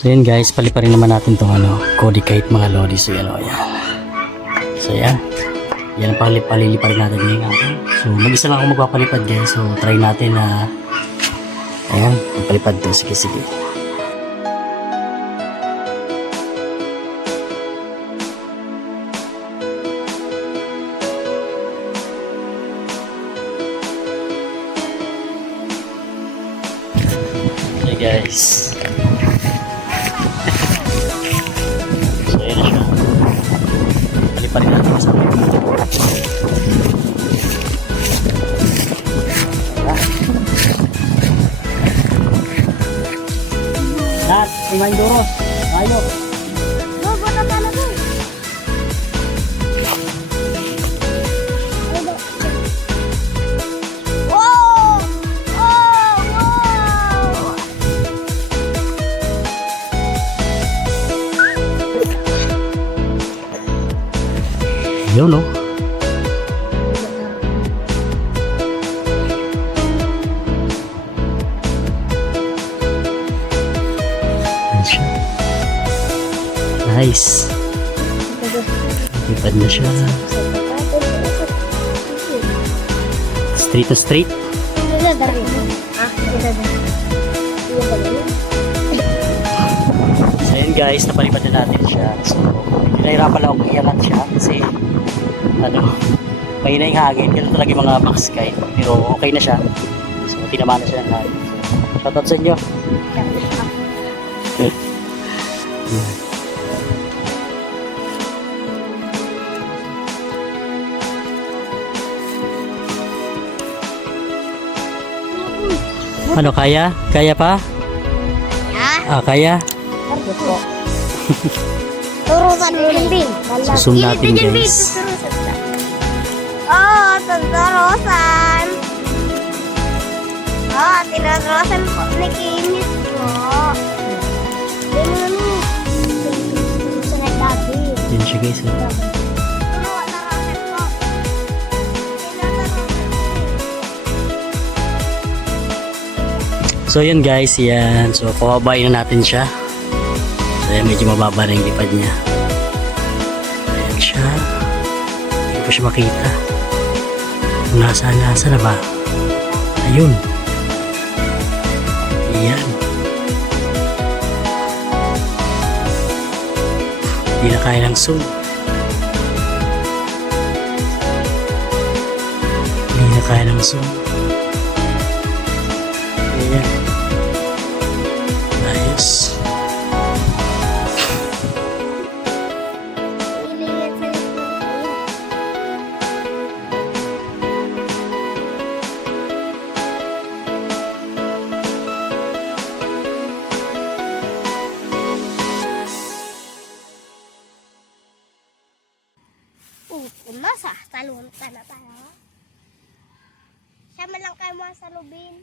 So yun guys, paliparin naman natin itong Codicite mga lodi. So yan o, yan. So yan. Yan ang paliliparin natin ngayon. So mag-isa lang ako magpapalipad guys. So try natin na ayan, magpalipad to. Sige, sige. Okay guys. Paliparin natin sa akin. Lahat, imahin duro. Ayo. Bobo na pala po. Wow! Oh, wow! Yun no. Ayan siya. Nice. Lipad na siya. Straight to straight. So yun guys, napalipad na natin siya. So, nahirapan lang akong iangat siya kasi mahina yung hangin. Ganun talaga yung mga box kite. Pero okay na siya. So, tinamaan na siya ng hangin. So, shoutout sa inyo. Ano, kaya? Kaya pa? Kaya? Turusan mo din. Zoom natin guys. Oh, tuturusan. Oh, tinuturusan po ni Kinis po. Sunod dati. Yun siya guys. So yun guys, yan. So pababain na natin siya. So yan, medyo mababa na yung lipad niya. Ayan siya. Hindi ko siya makita. Kung nasa na ba? Ayun. Ayan. Hindi na kaya ng zoom. Hindi na kaya ng zoom. Ayan. Nice. Masa, talon ka na tayo. Siya man lang kayo mga salubin.